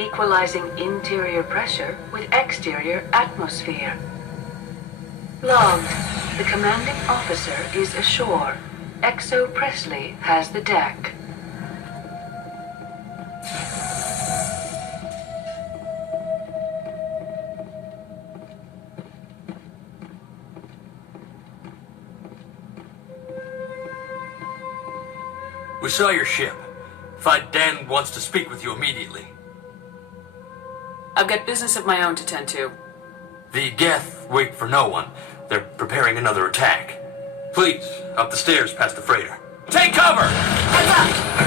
equalizing interior pressure with exterior atmosphere. Logged. The commanding officer is ashore. Exo Presley has the deck. We saw your ship. Find Dan wants to speak with you immediately. I've got business of my own to tend to. The Geth wait for no one. They're preparing another attack. Please, up the stairs past the freighter. Take cover! Heads up!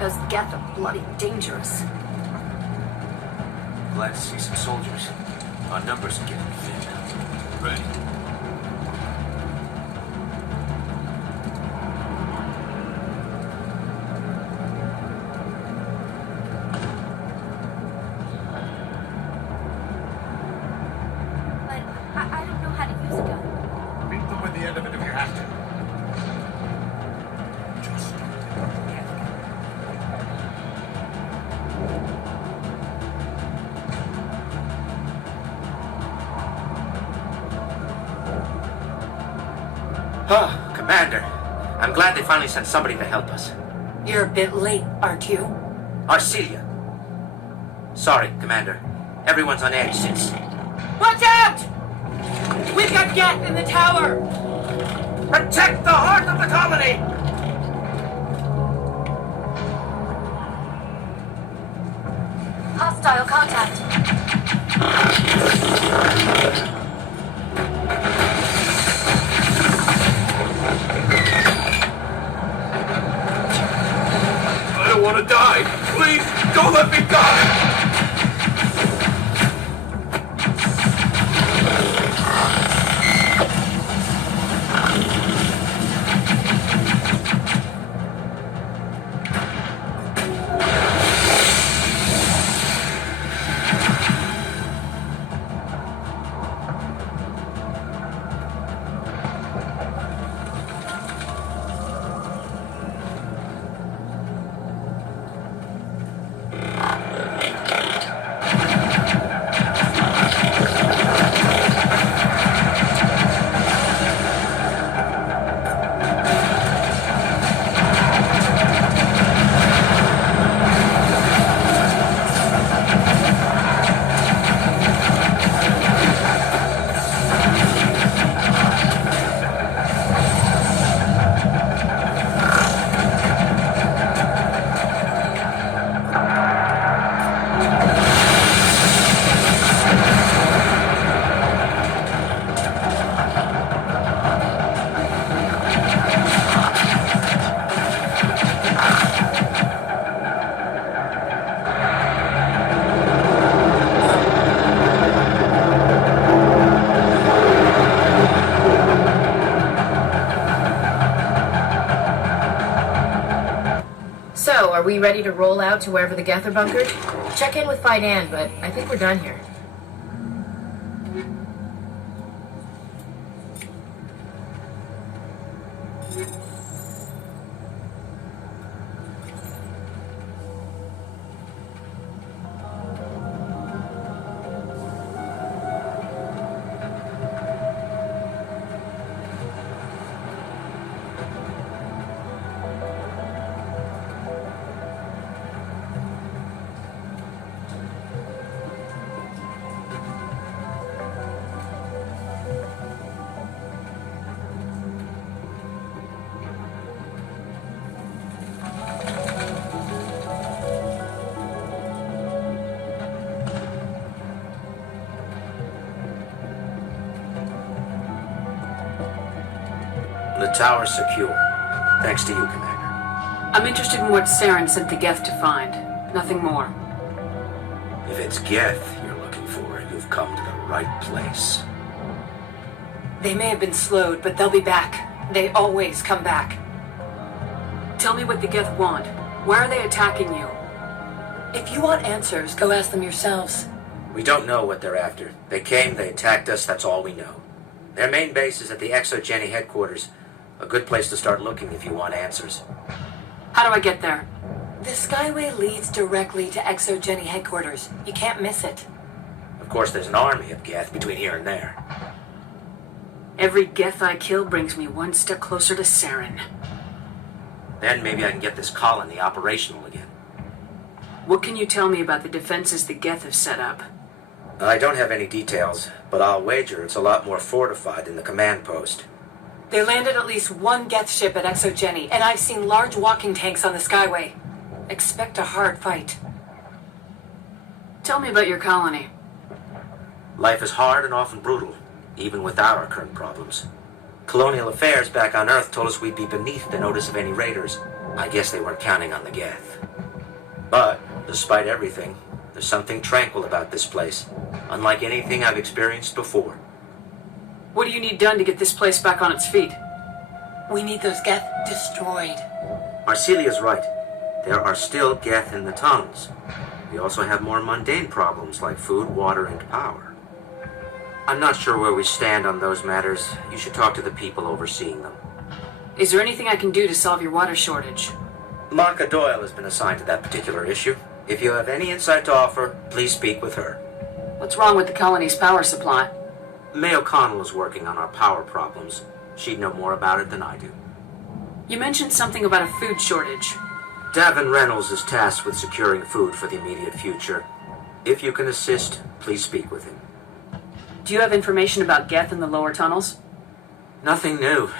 Those Geth are bloody dangerous. Glad to see some soldiers. Our numbers are getting thin. Ready. But I don't know how to use a gun. Beat them with the end of it if you have to. Oh, Commander. I'm glad they finally sent somebody to help us. You're a bit late, aren't you? Arcelia. Sorry, Commander. Everyone's on edge since... Watch out! We've got Geth in the tower! Protect the heart of the colony! Hostile contact. I don't want to die. Please, don't let me die. So, are we ready to roll out to wherever the Geth are bunkered? Check in with Fidan, but I think we're done here. The tower's secure. Thanks to you, Commander. I'm interested in what Saren sent the Geth to find. Nothing more. If it's Geth you're looking for, you've come to the right place. They may have been slowed, but they'll be back. They always come back. Tell me what the Geth want. Why are they attacking you? If you want answers, go ask them yourselves. We don't know what they're after. They came, they attacked us, that's all we know. Their main base is at the ExoGeni headquarters. A good place to start looking if you want answers. How do I get there? The Skyway leads directly to ExoGeni headquarters. You can't miss it. Of course, there's an army of Geth between here and there. Every Geth I kill brings me one step closer to Saren. Then maybe I can get this colony operational again. What can you tell me about the defenses the Geth have set up? I don't have any details, but I'll wager it's a lot more fortified than the command post. They landed at least one Geth ship at ExoGeni, and I've seen large walking tanks on the Skyway. Expect a hard fight. Tell me about your colony. Life is hard and often brutal, even without our current problems. Colonial affairs back on Earth told us we'd be beneath the notice of any raiders. I guess they weren't counting on the Geth. But, despite everything, there's something tranquil about this place, unlike anything I've experienced before. What do you need done to get this place back on its feet? We need those Geth destroyed. Marcelia's right. There are still Geth in the tunnels. We also have more mundane problems like food, water, and power. I'm not sure where we stand on those matters. You should talk to the people overseeing them. Is there anything I can do to solve your water shortage? Marka Doyle has been assigned to that particular issue. If you have any insight to offer, please speak with her. What's wrong with the colony's power supply? May O'Connell is working on our power problems. She'd know more about it than I do. You mentioned something about a food shortage. Davin Reynolds is tasked with securing food for the immediate future. If you can assist, please speak with him. Do you have information about Geth in the lower tunnels? Nothing new.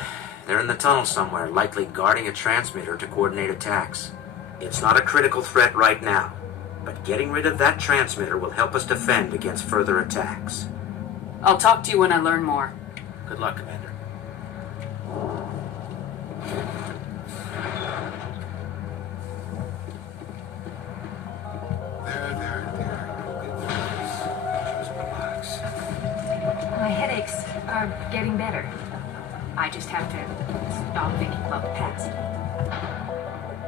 They're in the tunnel somewhere, likely guarding a transmitter to coordinate attacks. It's not a critical threat right now, but getting rid of that transmitter will help us defend against further attacks. I'll talk to you when I learn more. Good luck, Commander. Just relax. My headaches are getting better. I just have to stop thinking about the past.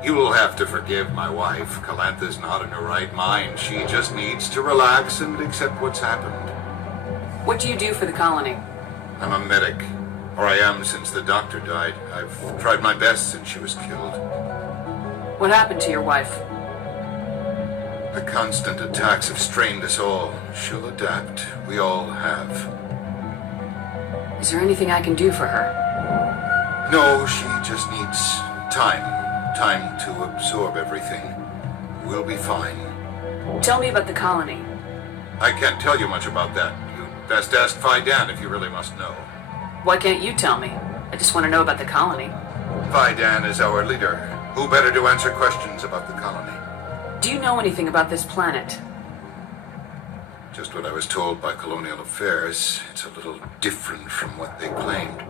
You will have to forgive my wife. Calantha's not in her right mind. She just needs to relax and accept what's happened. What do you do for the colony? I'm a medic. Or I am since the doctor died. I've tried my best since she was killed. What happened to your wife? The constant attacks have strained us all. She'll adapt. We all have. Is there anything I can do for her? No, she just needs time. Time to absorb everything. We'll be fine. Tell me about the colony. I can't tell you much about that. You best ask Fidan if you really must know. Why can't you tell me? I just want to know about the colony. Fidan is our leader. Who better to answer questions about the colony? Do you know anything about this planet? Just what I was told by Colonial Affairs. It's a little different from what they claimed.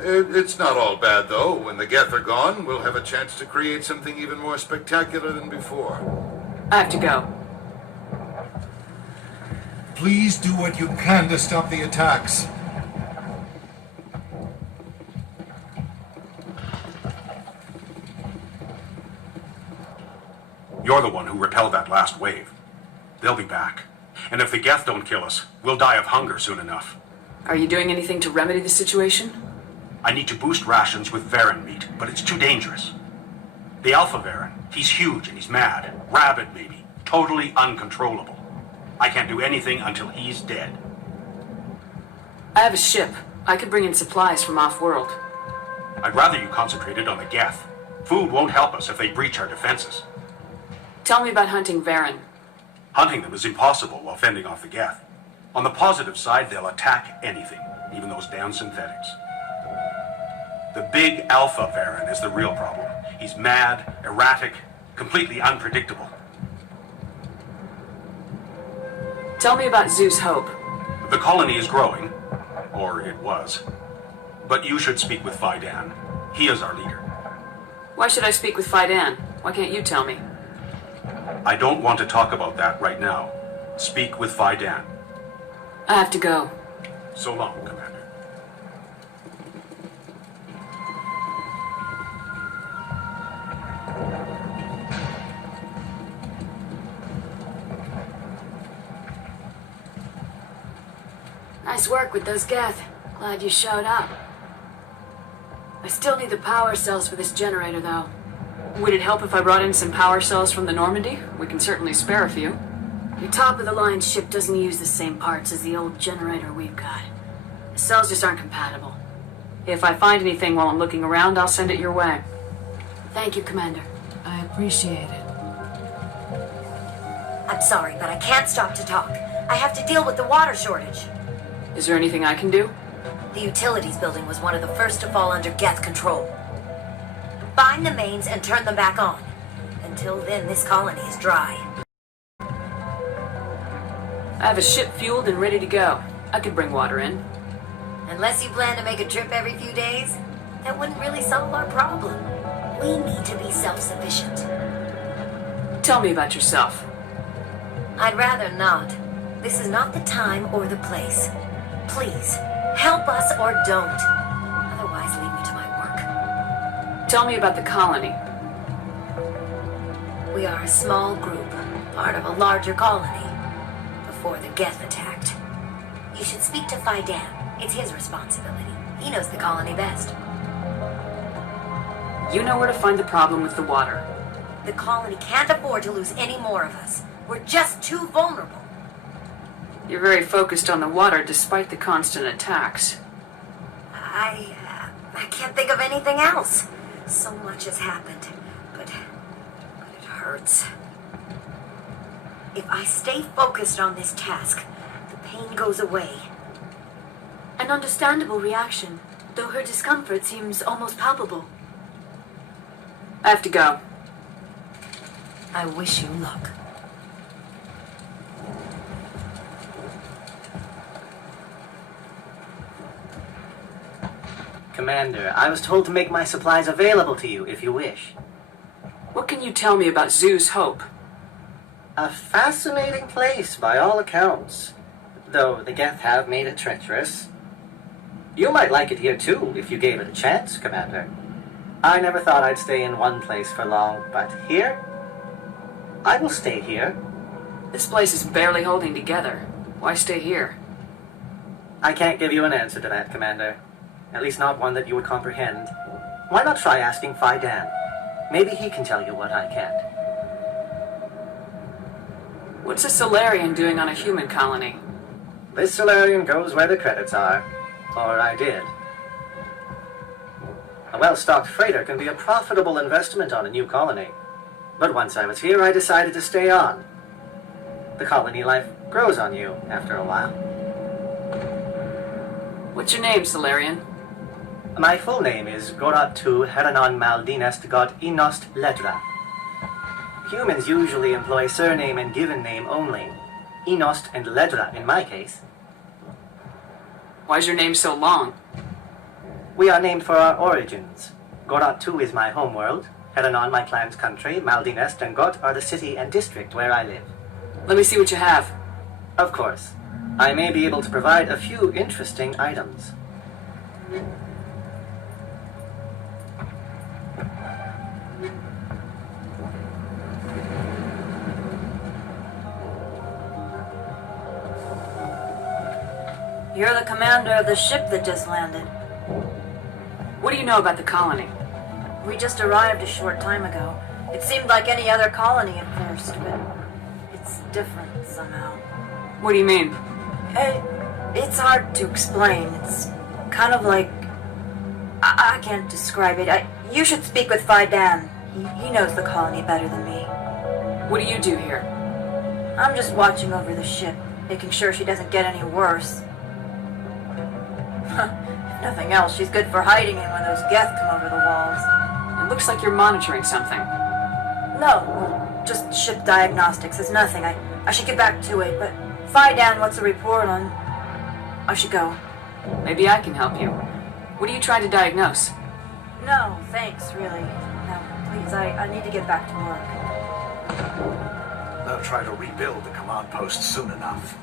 It's not all bad, though. When the Geth are gone, we'll have a chance to create something even more spectacular than before. I have to go. Please do what you can to stop the attacks. You're the one who repelled that last wave. They'll be back. And if the Geth don't kill us, we'll die of hunger soon enough. Are you doing anything to remedy the situation? I need to boost rations with Varen meat, but it's too dangerous. The Alpha Varen, he's huge and he's mad. Rabid, maybe. Totally uncontrollable. I can't do anything until he's dead. I have a ship. I could bring in supplies from off-world. I'd rather you concentrated on the Geth. Food won't help us if they breach our defenses. Tell me about hunting Varen. Hunting them is impossible while fending off the Geth. On the positive side, they'll attack anything, even those damn synthetics. The big Alpha Varen is the real problem. He's mad, erratic, completely unpredictable. Tell me about Zeus Hope. The colony is growing, or it was. But you should speak with Fidan. He is our leader. Why should I speak with Fidan? Why can't you tell me? I don't want to talk about that right now. Speak with Fidan. I have to go. So long, Commander. Nice work with those Geth. Glad you showed up. I still need the power cells for this generator, though. Would it help if I brought in some power cells from the Normandy? We can certainly spare a few. Your top-of-the-line ship doesn't use the same parts as the old generator we've got. The cells just aren't compatible. If I find anything while I'm looking around, I'll send it your way. Thank you, Commander. I appreciate it. I'm sorry, but I can't stop to talk. I have to deal with the water shortage. Is there anything I can do? The utilities building was one of the first to fall under Geth control. Bind the mains and turn them back on. Until then, this colony is dry. I have a ship fueled and ready to go. I could bring water in. Unless you plan to make a trip every few days, that wouldn't really solve our problem. We need to be self-sufficient. Tell me about yourself. I'd rather not. This is not the time or the place. Please, help us or don't. Otherwise, leave me to my work. Tell me about the colony. We are a small group, part of a larger colony, before the Geth attacked. You should speak to Fidan. It's his responsibility. He knows the colony best. You know where to find the problem with the water. The colony can't afford to lose any more of us. We're just too vulnerable. You're very focused on the water despite the constant attacks. I can't think of anything else. So much has happened, but it hurts. If I stay focused on this task, the pain goes away. An understandable reaction, though her discomfort seems almost palpable. I have to go. I wish you luck. Commander, I was told to make my supplies available to you if you wish. What can you tell me about Zoo's Hope? A fascinating place by all accounts, though the Geth have made it treacherous. You might like it here too if you gave it a chance, Commander. I never thought I'd stay in one place for long, but here? I will stay here. This place is barely holding together. Why stay here? I can't give you an answer to that, Commander. At least not one that you would comprehend. Why not try asking Fidan? Maybe he can tell you what I can't. What's a Solarian doing on a human colony? This Solarian goes where the credits are. Or I did. A well-stocked freighter can be a profitable investment on a new colony. But once I was here, I decided to stay on. The colony life grows on you after a while. What's your name, Solarian? My full name is Goratu Heranon Maldinest God Inost Ledra. Humans usually employ surname and given name only. Inost and Ledra in my case. Why's your name so long? We are named for our origins. Goratu is my homeworld, Heranon my clan's country, Maldinest and Got are the city and district where I live. Let me see what you have. Of course. I may be able to provide a few interesting items. You're the commander of the ship that just landed. What do you know about the colony? We just arrived a short time ago. It seemed like any other colony at first, but it's different somehow. What do you mean? It's hard to explain. It's kind of like... I can't describe it. You should speak with Fidan. He knows the colony better than me. What do you do here? I'm just watching over the ship, making sure she doesn't get any worse. If nothing else, she's good for hiding in when those Geth come over the walls. It looks like you're monitoring something. No, just ship diagnostics. It's nothing. I should get back to it, but Fidan wants a report on... I should go. Maybe I can help you. What are you trying to diagnose? No, thanks, really. No, please, I need to get back to work. They'll try to rebuild the command post soon enough.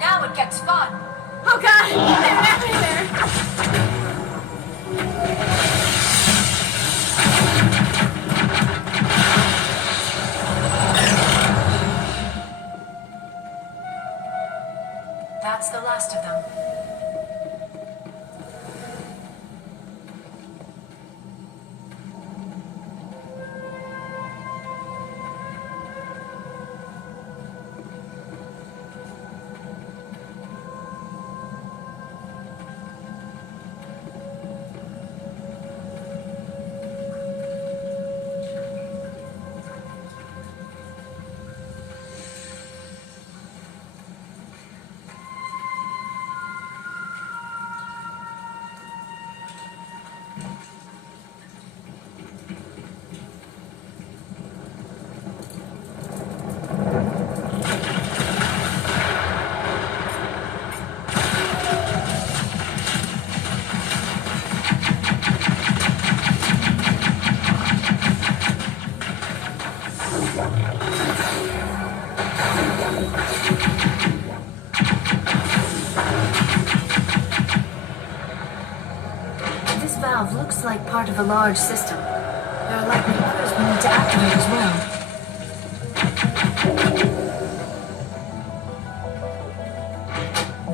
Now it gets fun. Oh god! They're everywhere! That's the last of them. Looks like part of a large system. There are likely others we need to activate as well.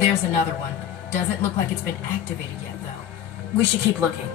There's another one. Doesn't look like it's been activated yet, though. We should keep looking.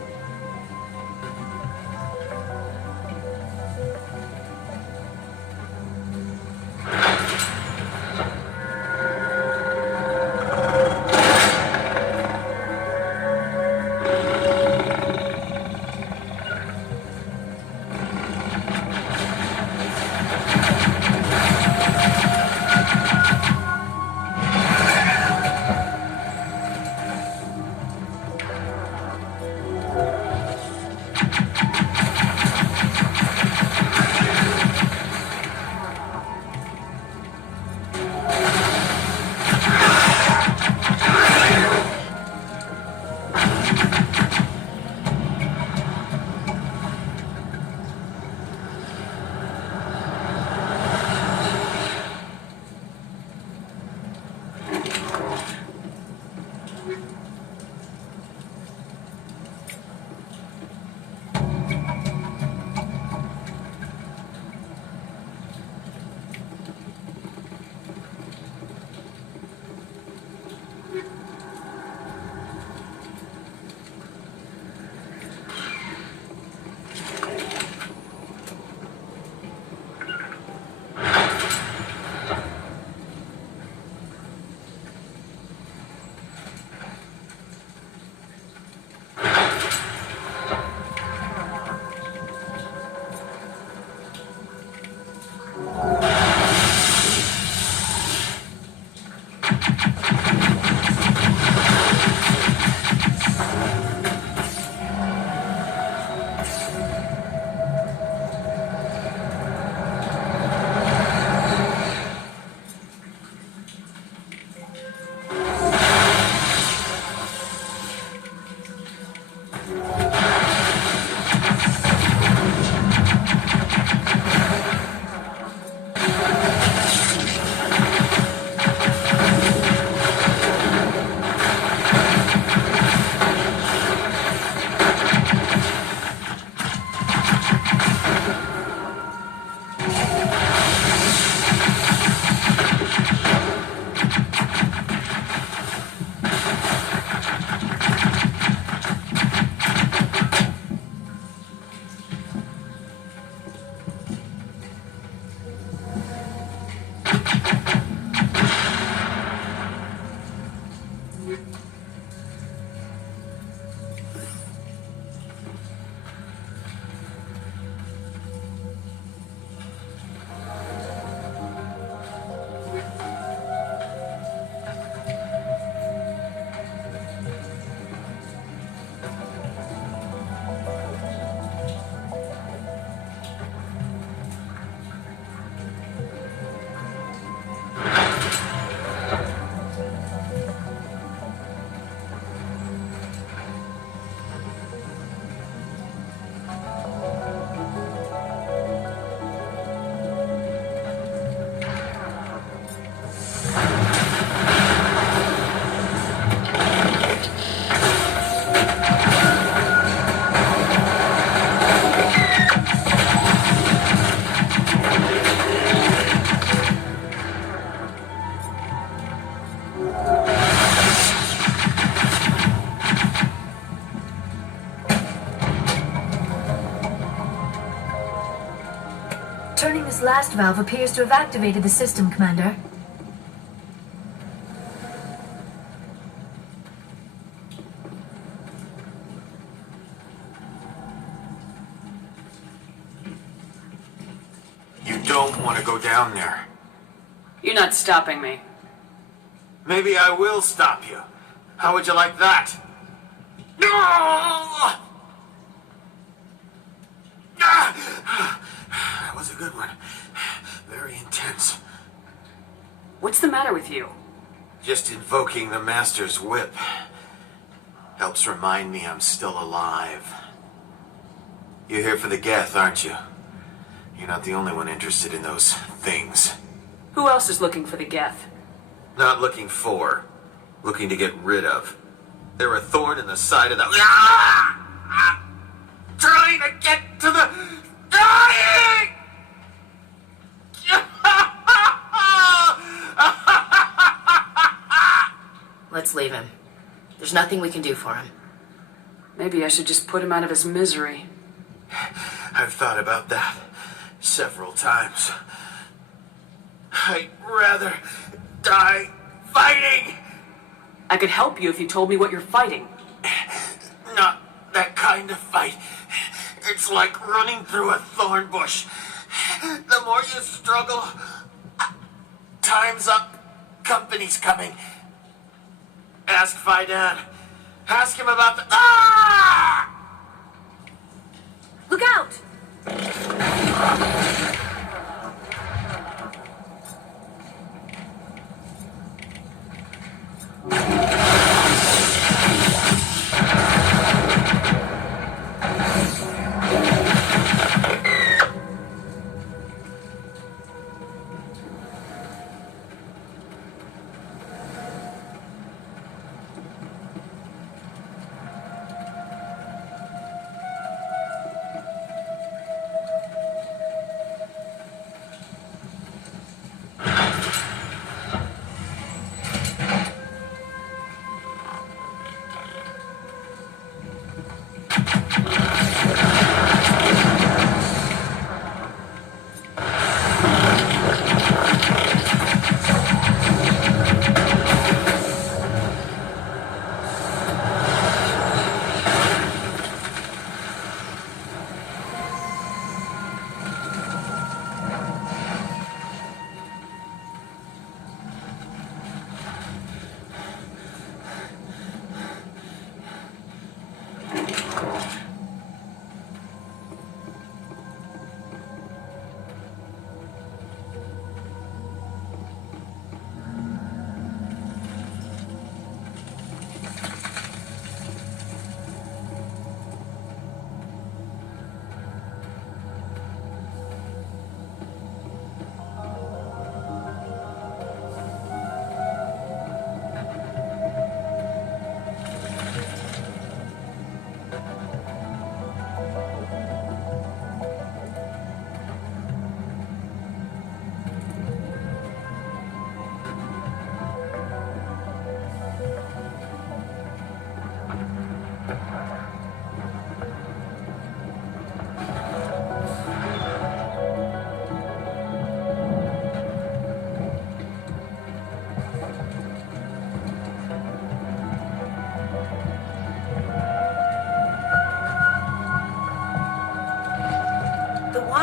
Turning this last valve appears to have activated the system, Commander. You don't want to go down there. You're not stopping me. Maybe I will stop you. How would you like that? No! That was a good one. Very intense. What's the matter with you? Just invoking the Master's whip helps remind me I'm still alive. You're here for the Geth, aren't you? You're not the only one interested in those things. Who else is looking for the Geth? Not looking for. Looking to get rid of. They're a thorn in the side of the... Trying to get to the... Dying! Let's leave him. There's nothing we can do for him. Maybe I should just put him out of his misery. I've thought about that several times. I'd rather die fighting! I could help you if you told me what you're fighting. Not that kind of fight. It's like running through a thorn bush. The more you struggle, time's up. Company's coming. Ask Fidan. Ask him about the... Ah! Look out!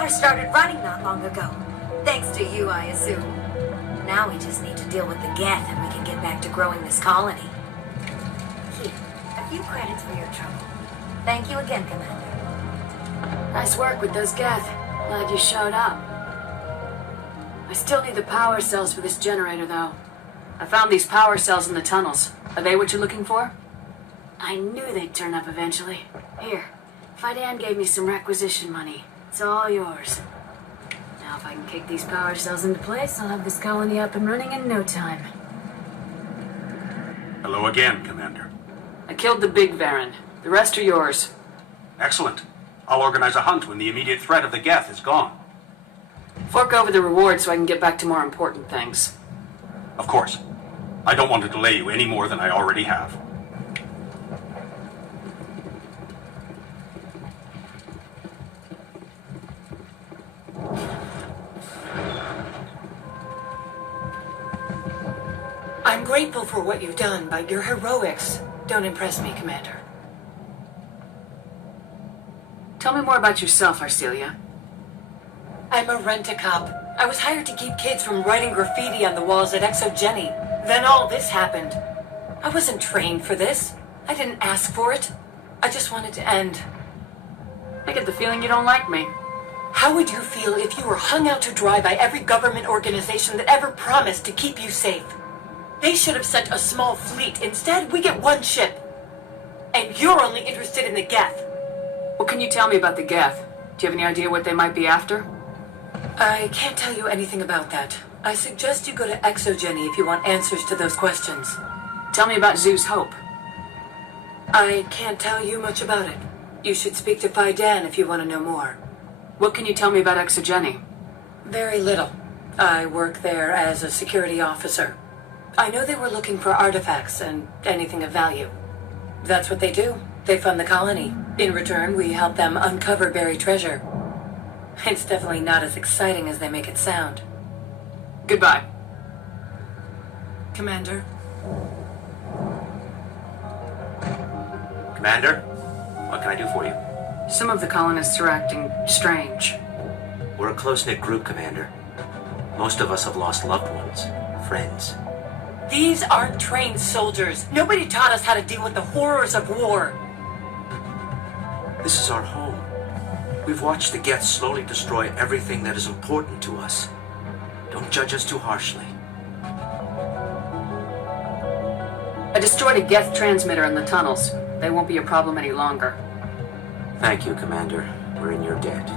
power started running not long ago. Thanks to you, I assume. Now we just need to deal with the Geth and we can get back to growing this colony. Here, a few credits for your trouble. Thank you again, Commander. Nice work with those Geth. Glad you showed up. I still need the power cells for this generator, though. I found these power cells in the tunnels. Are they what you're looking for? I knew they'd turn up eventually. Here, Fidan gave me some requisition money. It's all yours. Now if I can kick these power cells into place, I'll have this colony up and running in no time. Hello again, Commander. I killed the big Varen. The rest are yours. Excellent. I'll organize a hunt when the immediate threat of the Geth is gone. Fork over the reward so I can get back to more important things. Of course. I don't want to delay you any more than I already have. I'm grateful for what you've done, but your heroics don't impress me, Commander. Tell me more about yourself, Arcelia. I'm a rent-a-cop. I was hired to keep kids from writing graffiti on the walls at Exogeny. Then all this happened. I wasn't trained for this. I didn't ask for it. I just wanted to end. I get the feeling you don't like me. How would you feel if you were hung out to dry by every government organization that ever promised to keep you safe? They should have sent a small fleet. Instead, we get one ship. And you're only interested in the Geth. What can you tell me about the Geth? Do you have any idea what they might be after? I can't tell you anything about that. I suggest you go to Exogeny if you want answers to those questions. Tell me about Zeus Hope. I can't tell you much about it. You should speak to Fidan if you want to know more. What can you tell me about Exogeny? Very little. I work there as a security officer. I know they were looking for artifacts and anything of value. That's what they do. They fund the colony. In return, we help them uncover buried treasure. It's definitely not as exciting as they make it sound. Goodbye. Commander? Commander, what can I do for you? Some of the colonists are acting strange. We're a close-knit group, Commander. Most of us have lost loved ones, friends. These aren't trained soldiers. Nobody taught us how to deal with the horrors of war. This is our home. We've watched the Geth slowly destroy everything that is important to us. Don't judge us too harshly. I destroyed a Geth transmitter in the tunnels. They won't be a problem any longer. Thank you, Commander. We're in your debt.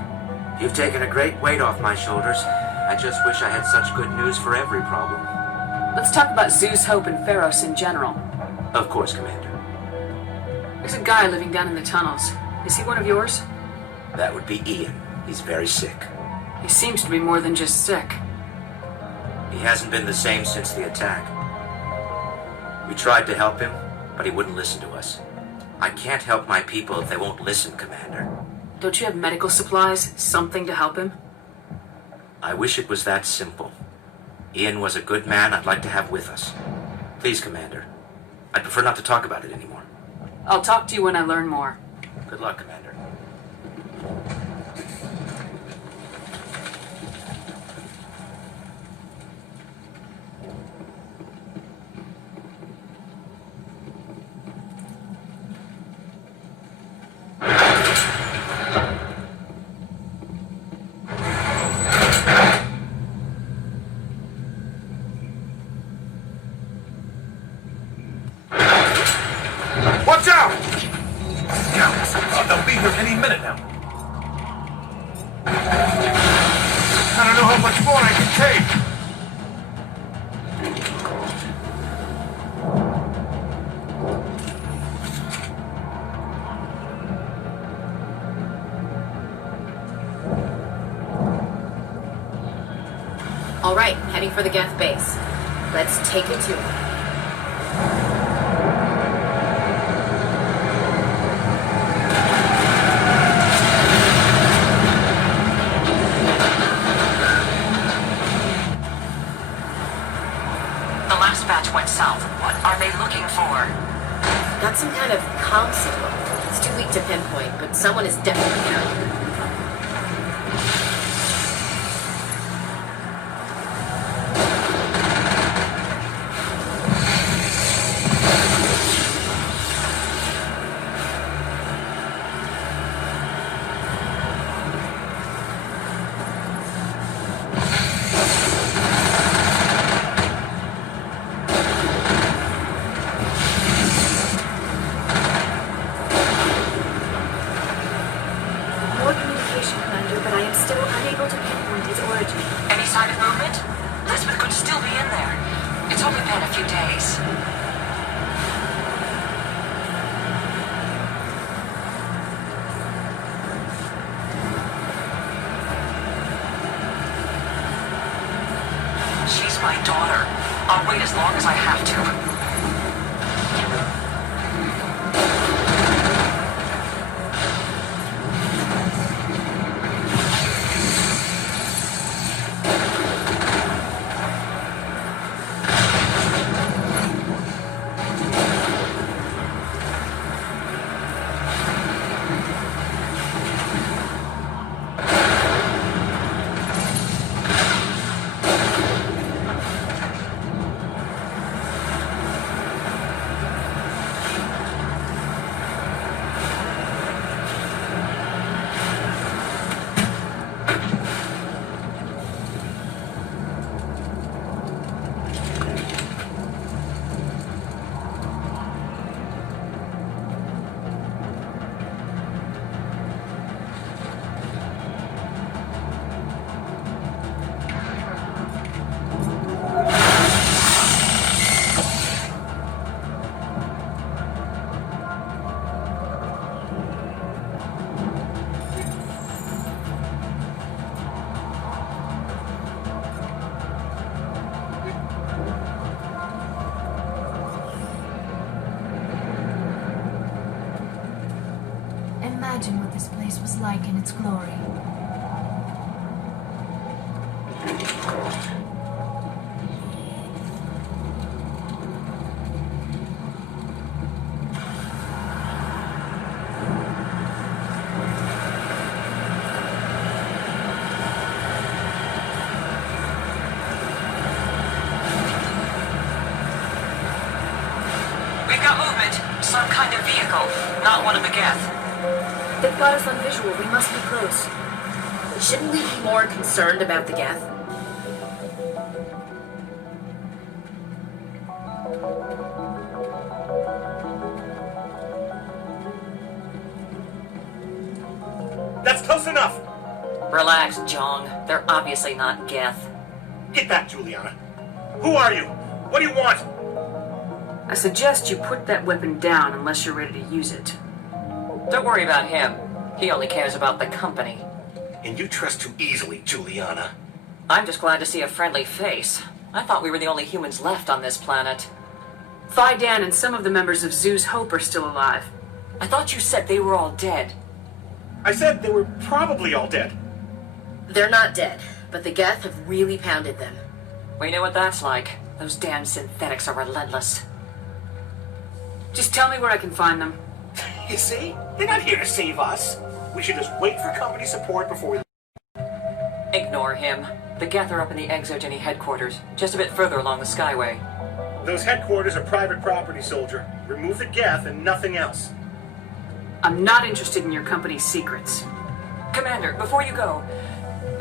You've taken a great weight off my shoulders. I just wish I had such good news for every problem. Let's talk about Zeus Hope and Feros in general. Of course, Commander. There's a guy living down in the tunnels. Is he one of yours? That would be Ian. He's very sick. He seems to be more than just sick. He hasn't been the same since the attack. We tried to help him, but he wouldn't listen to us. I can't help my people if they won't listen, Commander. Don't you have medical supplies? Something to help him? I wish it was that simple. Ian was a good man I'd like to have with us. Please, Commander. I'd prefer not to talk about it anymore. I'll talk to you when I learn more. Good luck, Commander. Watch out! They'll be here any minute now. I don't know how much more I can take. All right, heading for the Geth base. Let's take it to them. Went south. What are they looking for? Got some kind of comm signal. It's too weak to pinpoint, but someone is definitely out here. wait as long as I have to. Imagine what this place was like in its glory. We've got movement. Some kind of vehicle. Not one of the Geth. They've got us on visual. We must be close. Shouldn't we be more concerned about the Geth? That's close enough! Relax, Jong. They're obviously not Geth. Get back, Juliana. Who are you? What do you want? I suggest you put that weapon down unless you're ready to use it. Don't worry about him. He only cares about the company. And you trust too easily, Juliana. I'm just glad to see a friendly face. I thought we were the only humans left on this planet. Fidan and some of the members of Zoo's Hope are still alive. I thought you said they were all dead. I said they were probably all dead. They're not dead, but the Geth have really pounded them. We know what that's like. Those damn synthetics are relentless. Just tell me where I can find them. You see? They're not here to save us. We should just wait for company support before we... Ignore him. The Geth are up in the Exogeny headquarters, just a bit further along the Skyway. Those headquarters are private property, soldier. Remove the Geth and nothing else. I'm not interested in your company's secrets. Commander, before you go,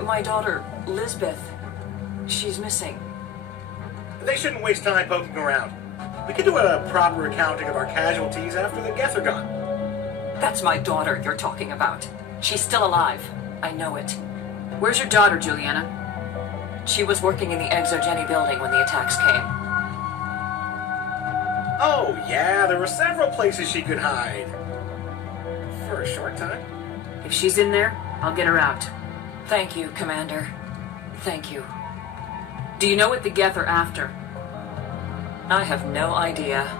my daughter, Lisbeth, she's missing. They shouldn't waste time poking around. We can do a proper accounting of our casualties after the Geth are gone. That's my daughter you're talking about. She's still alive. I know it. Where's your daughter, Juliana? She was working in the Exogeny building when the attacks came. Oh, yeah, there were several places she could hide. For a short time. If she's in there, I'll get her out. Thank you, Commander. Thank you. Do you know what the Geth are after? I have no idea.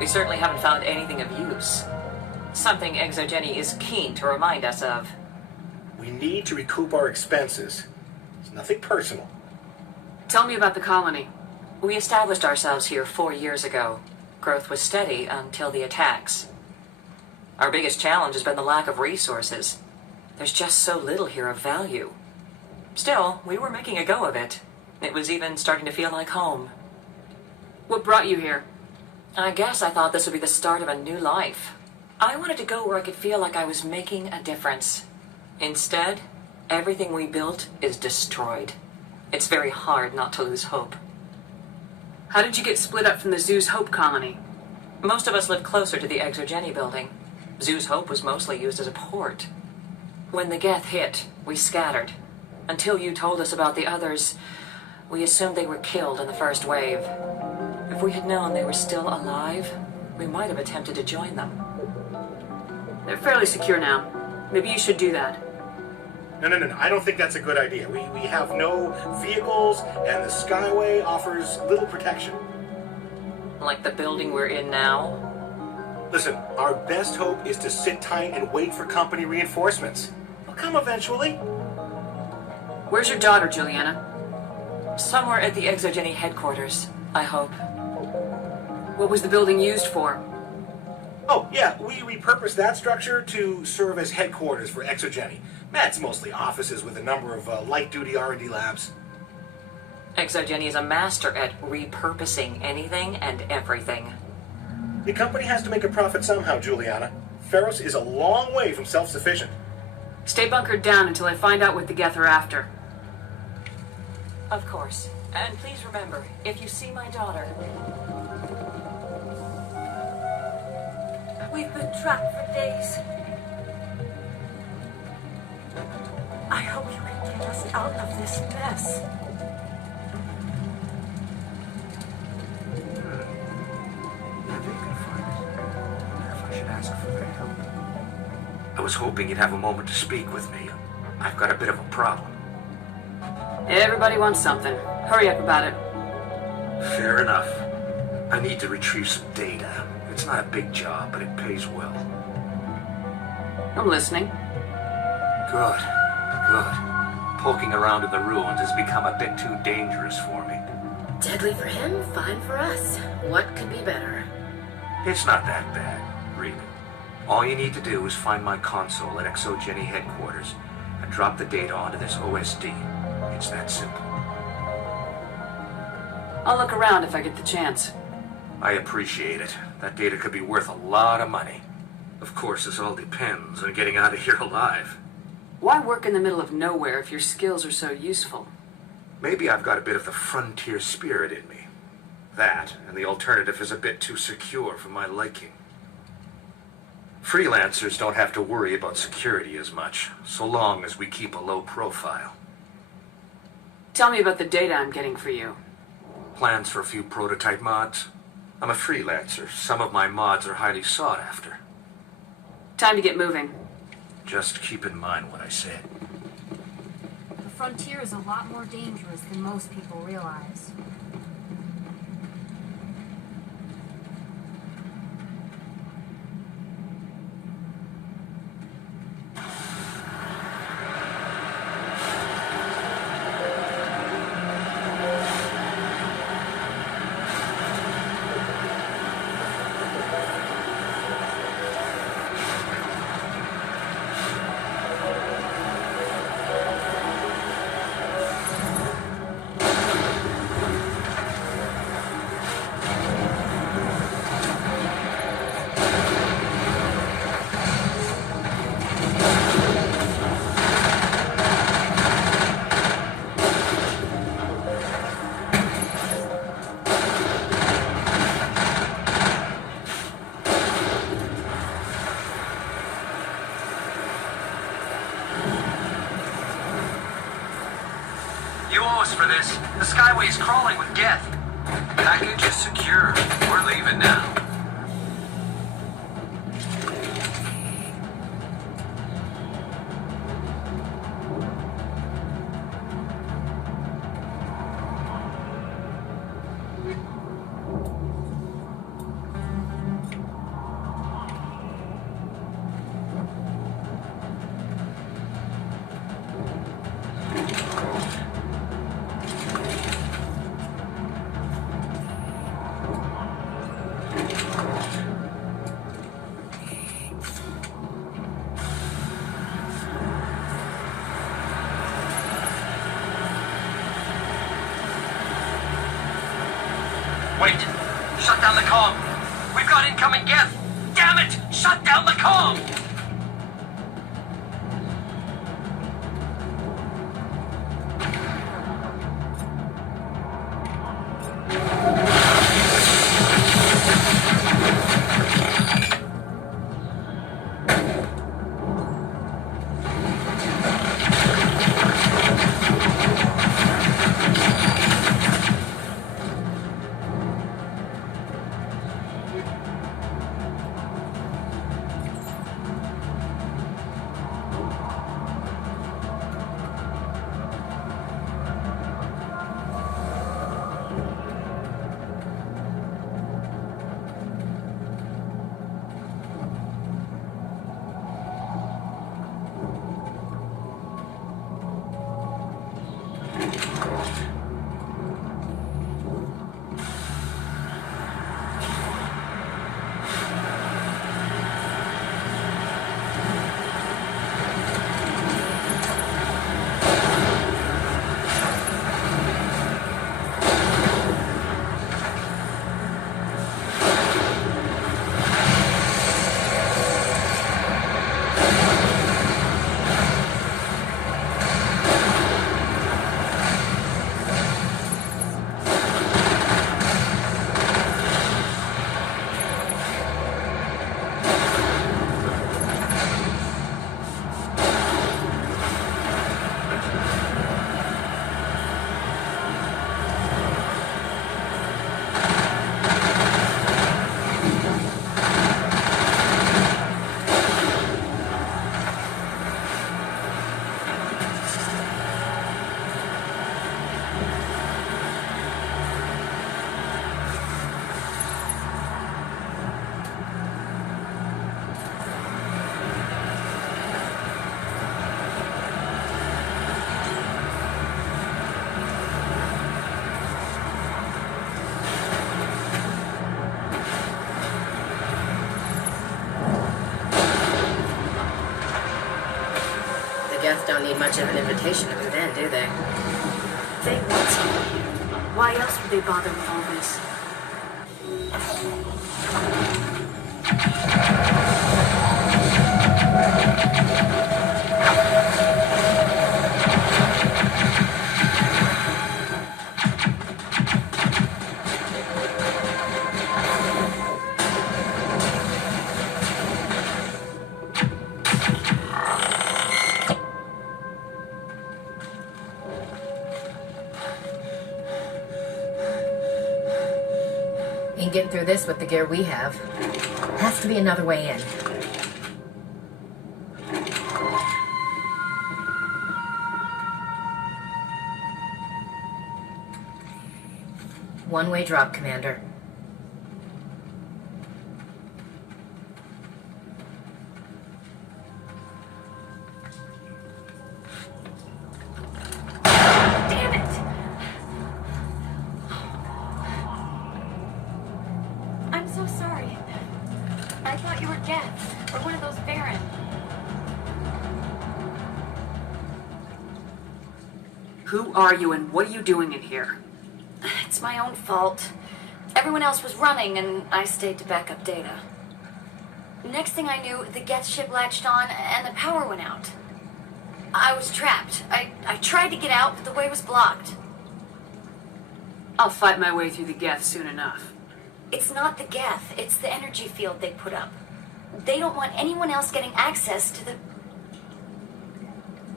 We certainly haven't found anything of use. Something Exogeny is keen to remind us of. We need to recoup our expenses. It's nothing personal. Tell me about the colony. We established ourselves here 4 years ago. Growth was steady until the attacks. Our biggest challenge has been the lack of resources. There's just so little here of value. Still, we were making a go of it. It was even starting to feel like home. What brought you here? I guess I thought this would be the start of a new life. I wanted to go where I could feel like I was making a difference. Instead, everything we built is destroyed. It's very hard not to lose hope. How did you get split up from the Zoo's Hope colony? Most of us lived closer to the Exogeny building. Zoo's Hope was mostly used as a port. When the Geth hit, we scattered. Until you told us about the others, we assumed they were killed in the first wave. If we had known they were still alive, we might have attempted to join them. They're fairly secure now. Maybe you should do that. No. I don't think that's a good idea. We have no vehicles, and the Skyway offers little protection. Like the building we're in now? Listen, our best hope is to sit tight and wait for company reinforcements. They'll come eventually. Where's your daughter, Juliana? Somewhere at the Exogeny headquarters, I hope. What was the building used for? Oh, yeah, we repurposed that structure to serve as headquarters for Exogeny. That's mostly offices with a number of light-duty R&D labs. Exogeny is a master at repurposing anything and everything. The company has to make a profit somehow, Juliana. Feros is a long way from self-sufficient. Stay bunkered down until I find out what the Geth are after. Of course. And please remember, if you see my daughter... We've been trapped for days. I hope you can get us out of this mess. I was hoping you'd have a moment to speak with me. I've got a bit of a problem. Everybody wants something. Hurry up about it. Fair enough. I need to retrieve some data. It's not a big job, but it pays well. I'm listening. Good. Poking around in the ruins has become a bit too dangerous for me. Deadly for him, fine for us. What could be better? It's not that bad, really. All you need to do is find my console at Exogeny headquarters and drop the data onto this OSD. It's that simple. I'll look around if I get the chance. I appreciate it. That data could be worth a lot of money. Of course, this all depends on getting out of here alive. Why work in the middle of nowhere if your skills are so useful? Maybe I've got a bit of the frontier spirit in me. That, and the alternative is a bit too secure for my liking. Freelancers don't have to worry about security as much, so long as we keep a low profile. Tell me about the data I'm getting for you. Plans for a few prototype mods? I'm a freelancer. Some of my mods are highly sought after. Time to get moving. Just keep in mind what I said. The frontier is a lot more dangerous than most people realize. You owe us for this. The Skyway's crawling with Geth. Package is secure. We're leaving now. Wait! Shut down the comm! We've got incoming Geth! Damn it! Shut down the comm! Geth don't need much of an invitation to move in, do they? They want to. Why else would they bother with all this? Ain't getting through this with the gear we have. Has to be another way in. One-way drop, Commander. Damn it! I'm so sorry. I thought you were Geth, or one of those Saren. Who are you and what are you doing in here? It's my own fault. Everyone else was running, and I stayed to back up data. Next thing I knew, the Geth ship latched on, and the power went out. I was trapped. I tried to get out, but the way was blocked. I'll fight my way through the Geth soon enough. It's not the Geth, it's the energy field they put up. They don't want anyone else getting access to the...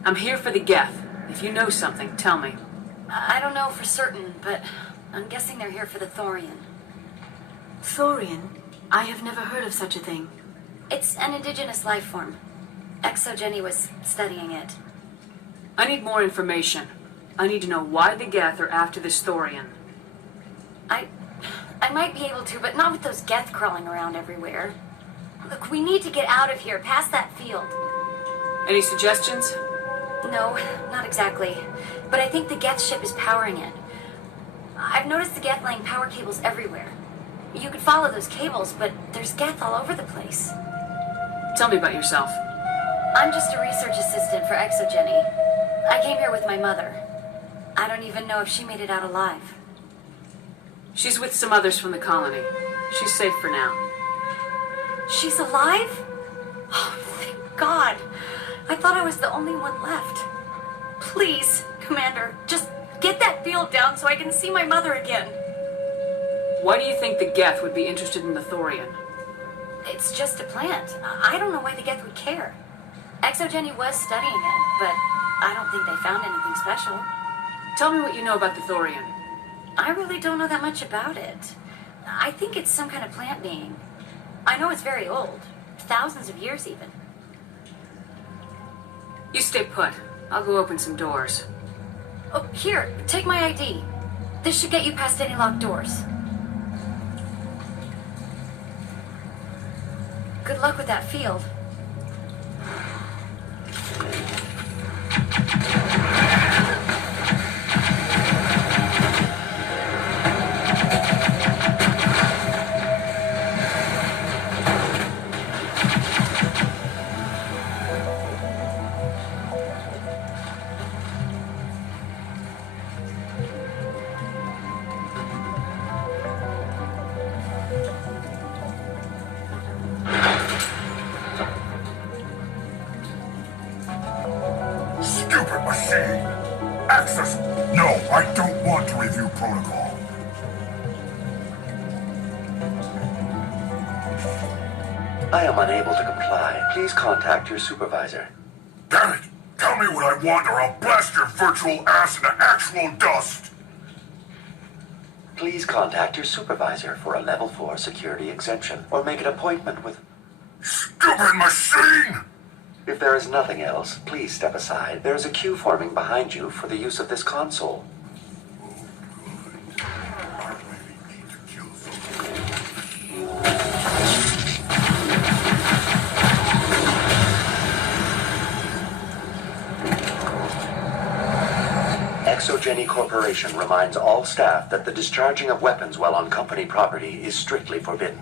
I'm here for the Geth. If you know something, tell me. I don't know for certain, but I'm guessing they're here for the Thorian. Thorian? I have never heard of such a thing. It's an indigenous life form. Exogeny was studying it. I need more information. I need to know why the Geth are after this Thorian. I might be able to, but not with those Geth crawling around everywhere. Look, we need to get out of here, past that field. Any suggestions? No, not exactly. But I think the Geth ship is powering it. I've noticed the Geth laying power cables everywhere. You could follow those cables, but there's Geth all over the place. Tell me about yourself. I'm just a research assistant for Exogeny. I came here with my mother. I don't even know if she made it out alive. She's with some others from the colony. She's safe for now. She's alive? Oh, thank God. I thought I was the only one left. Please, Commander, just get that field down so I can see my mother again. Why do you think the Geth would be interested in the Thorian? It's just a plant. I don't know why the Geth would care. Exogeny was studying it, but I don't think they found anything special. Tell me what you know about the Thorian. I really don't know that much about it. I think it's some kind of plant being. I know it's very old. Thousands of years, even. You stay put. I'll go open some doors. Oh, here, take my ID. This should get you past any locked doors. Good luck with that field. Stupid machine! Access! No, I don't want to review protocol. I am unable to comply. Please contact your supervisor. Damn it! Tell me what I want or I'll blast your virtual ass into actual dust! Please contact your supervisor for a level 4 security exemption or make an appointment with... Stupid machine! If there is nothing else, please step aside. There is a queue forming behind you for the use of this console. Exogeny Corporation reminds all staff that the discharging of weapons while on company property is strictly forbidden.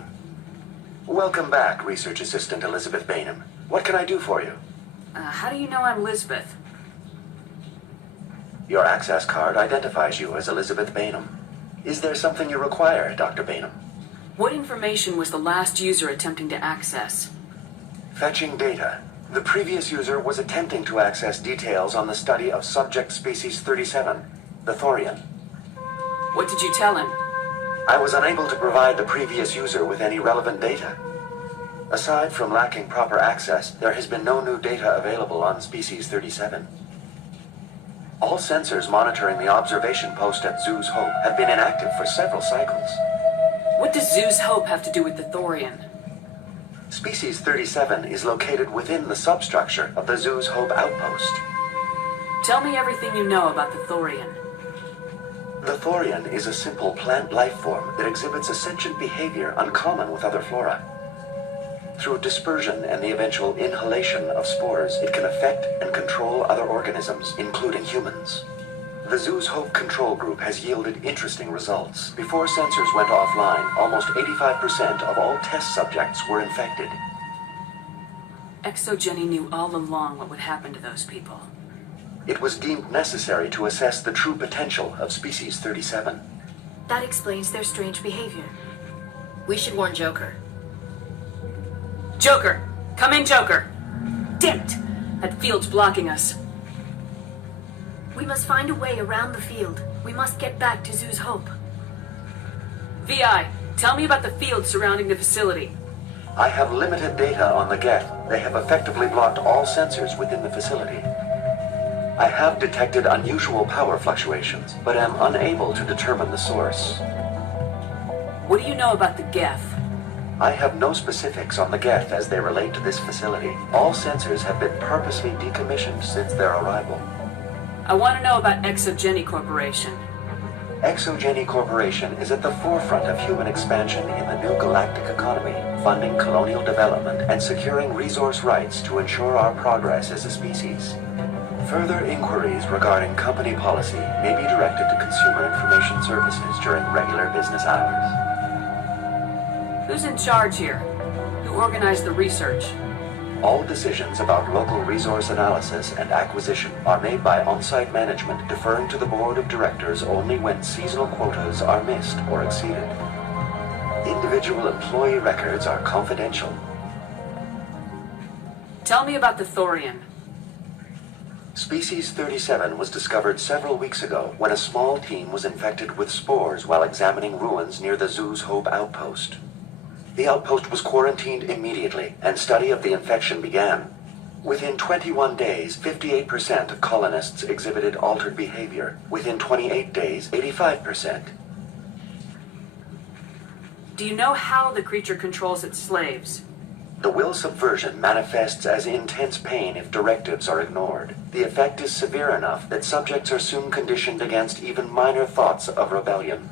Welcome back, Research Assistant Elizabeth Bainham. What can I do for you? How do you know I'm Lisbeth? Your access card identifies you as Elizabeth Bainham. Is there something you require, Dr. Bainham? What information was the last user attempting to access? Fetching data. The previous user was attempting to access details on the study of subject species 37, the Thorian. What did you tell him? I was unable to provide the previous user with any relevant data. Aside from lacking proper access, there has been no new data available on species 37. All sensors monitoring the observation post at Zeus Hope have been inactive for several cycles. What does Zeus Hope have to do with the Thorian? Species 37 is located within the substructure of the Zeus Hope outpost. Tell me everything you know about the Thorian. The Thorian is a simple plant life form that exhibits a sentient behavior uncommon with other flora. Through dispersion and the eventual inhalation of spores, it can affect and control other organisms, including humans. The Zeus Hope control group has yielded interesting results. Before sensors went offline, almost 85% of all test subjects were infected. ExoGenny knew all along what would happen to those people. It was deemed necessary to assess the true potential of species 37. That explains their strange behavior. We should warn Joker. Joker! Come in, Joker! Damn it! That field's blocking us. We must find a way around the field. We must get back to Zeus Hope. VI, tell me about the field surrounding the facility. I have limited data on the Geth. They have effectively blocked all sensors within the facility. I have detected unusual power fluctuations, but am unable to determine the source. What do you know about the Geth? I have no specifics on the Geth as they relate to this facility. All sensors have been purposely decommissioned since their arrival. I want to know about ExoGenny Corporation. ExoGenny Corporation is at the forefront of human expansion in the new galactic economy, funding colonial development and securing resource rights to ensure our progress as a species. Further inquiries regarding company policy may be directed to Consumer Information Services during regular business hours. Who's in charge here? Who organized the research? All decisions about local resource analysis and acquisition are made by on-site management, deferring to the board of directors only when seasonal quotas are missed or exceeded. Individual employee records are confidential. Tell me about the Thorian. Species 37 was discovered several weeks ago when a small team was infected with spores while examining ruins near the Zeus Hope outpost. The outpost was quarantined immediately, and study of the infection began. Within 21 days, 58% of colonists exhibited altered behavior. Within 28 days, 85%. Do you know how the creature controls its slaves? The will subversion manifests as intense pain if directives are ignored. The effect is severe enough that subjects are soon conditioned against even minor thoughts of rebellion.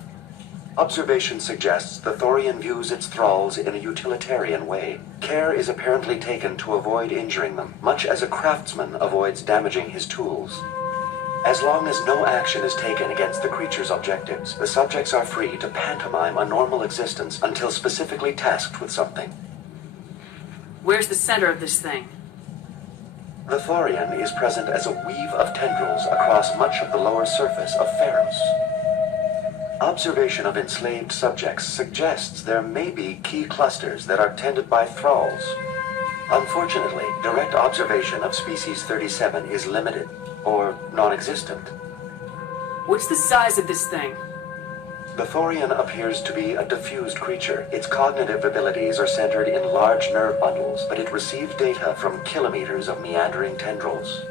Observation suggests the Thorian views its thralls in a utilitarian way. Care is apparently taken to avoid injuring them, much as a craftsman avoids damaging his tools. As long as no action is taken against the creature's objectives, the subjects are free to pantomime a normal existence until specifically tasked with something. Where's the center of this thing? The Thorian is present as a weave of tendrils across much of the lower surface of Feros. Observation of enslaved subjects suggests there may be key clusters that are tended by thralls. Unfortunately, direct observation of species 37 is limited, or non-existent. What's the size of this thing? The Thorian appears to be a diffused creature. Its cognitive abilities are centered in large nerve bundles, but it receives data from kilometers of meandering tendrils.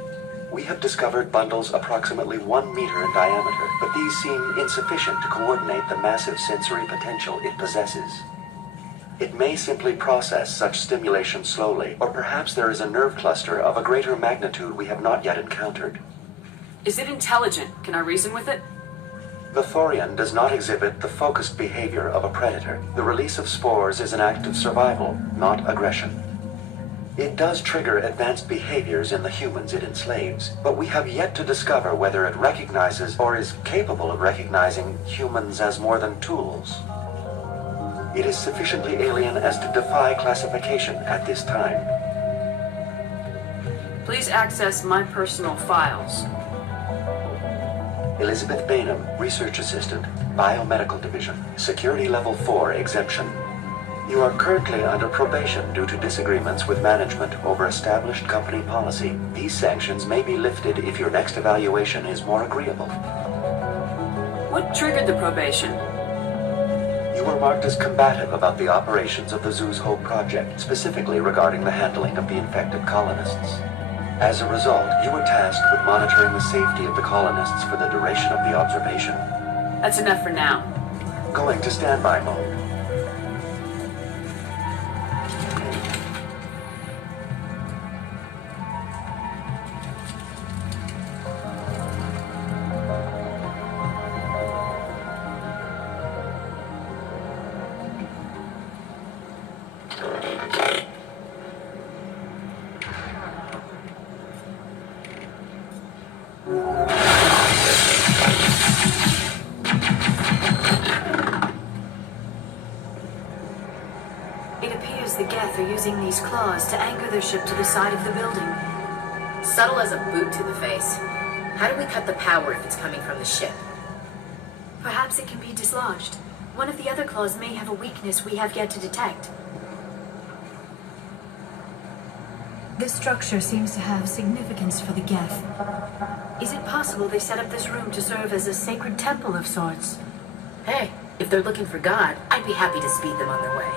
We have discovered bundles approximately 1 meter in diameter, but these seem insufficient to coordinate the massive sensory potential it possesses. It may simply process such stimulation slowly, or perhaps there is a nerve cluster of a greater magnitude we have not yet encountered. Is it intelligent? Can I reason with it? The Thorian does not exhibit the focused behavior of a predator. The release of spores is an act of survival, not aggression. It does trigger advanced behaviors in the humans it enslaves, but we have yet to discover whether it recognizes or is capable of recognizing humans as more than tools. It is sufficiently alien as to defy classification at this time. Please access my personal files. Elizabeth Bainham, Research Assistant, Biomedical Division, Security Level 4 exemption. You are currently under probation due to disagreements with management over established company policy. These sanctions may be lifted if your next evaluation is more agreeable. What triggered the probation? You were marked as combative about the operations of the Zeus Hope project, specifically regarding the handling of the infected colonists. As a result, you were tasked with monitoring the safety of the colonists for the duration of the observation. That's enough for now. Going to standby mode. The Geth are using these claws to anchor their ship to the side of the building. Subtle as a boot to the face. How do we cut the power if it's coming from the ship? Perhaps it can be dislodged. One of the other claws may have a weakness we have yet to detect. This structure seems to have significance for the Geth. Is it possible they set up this room to serve as a sacred temple of sorts? Hey, if they're looking for God, I'd be happy to speed them on their way.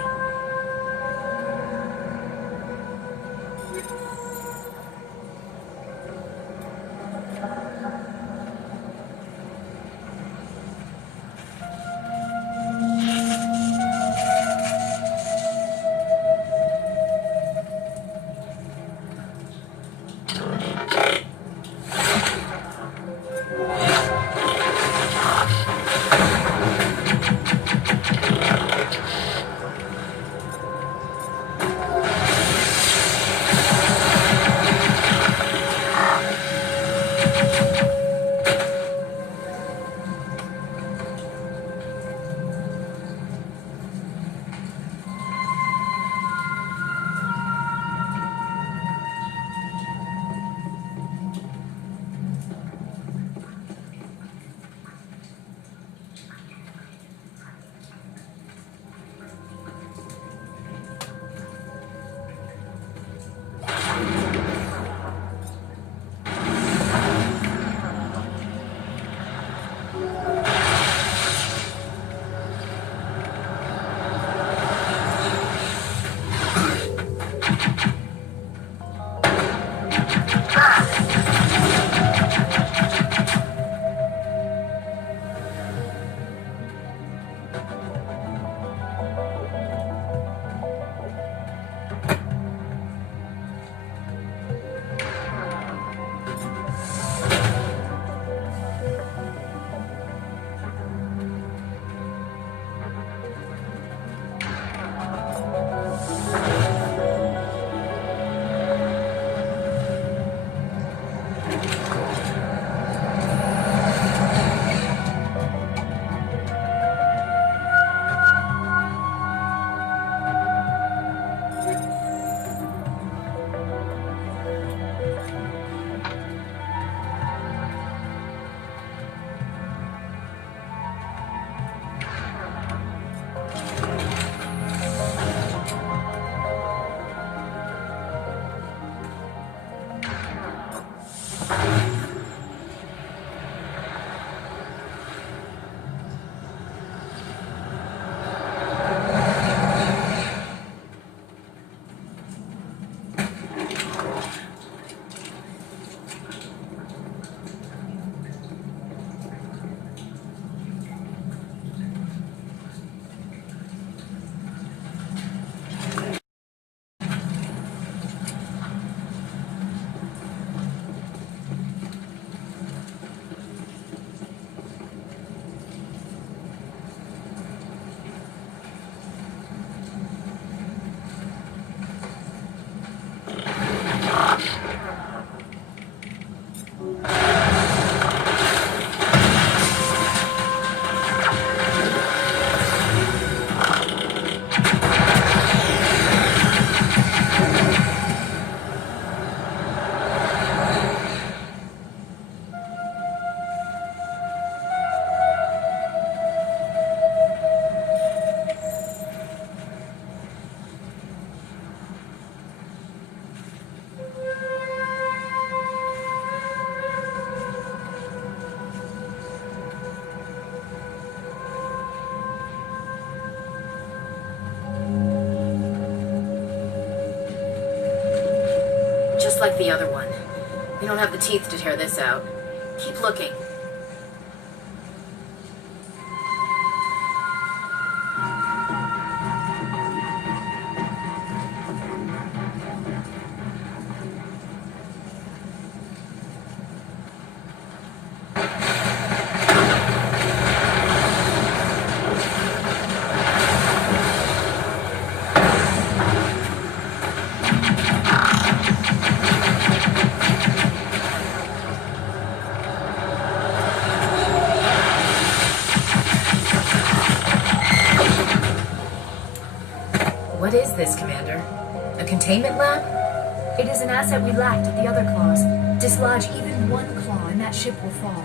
Just like the other one. You don't have the teeth to tear this out. Keep looking. What is this, Commander? A containment lab? It is an asset we lacked at the other claws. Dislodge even one claw and that ship will fall.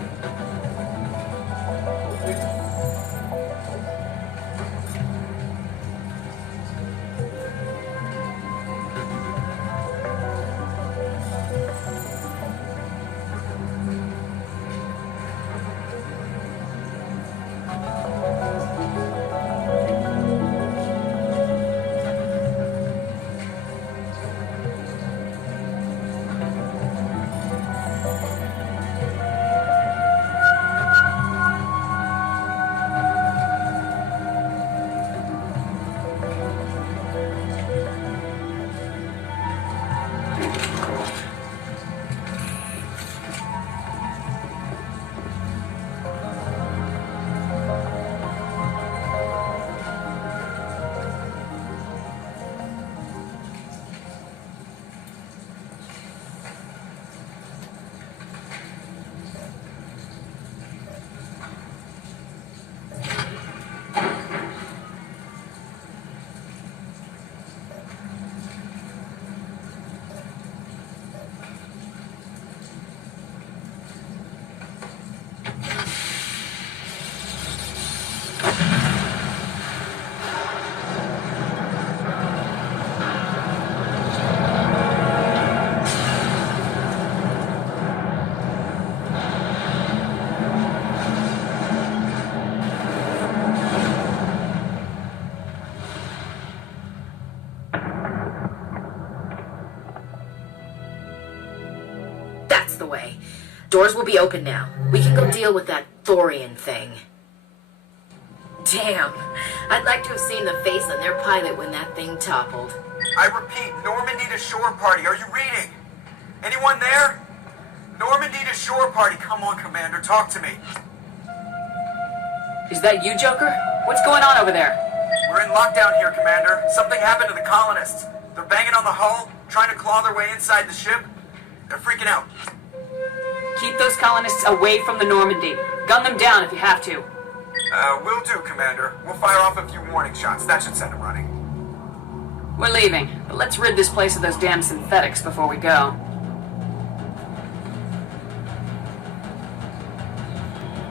That's the way. Doors will be open now. We can go deal with that thorian thing. Damn. I'd like to have seen the face on their pilot when that thing toppled. I repeat, Normandy to shore party. Are you reading? Anyone there? Normandy to shore party. Come on, Commander. Talk to me. Is that you, Joker? What's going on over there? We're in lockdown here, Commander. Something happened to the colonists. They're banging on the hull, trying to claw their way inside the ship. They're freaking out. Keep those colonists away from the Normandy. Gun them down if you have to. Will do, Commander. We'll fire off a few warning shots. That should send them running. We're leaving, but let's rid this place of those damn synthetics before we go.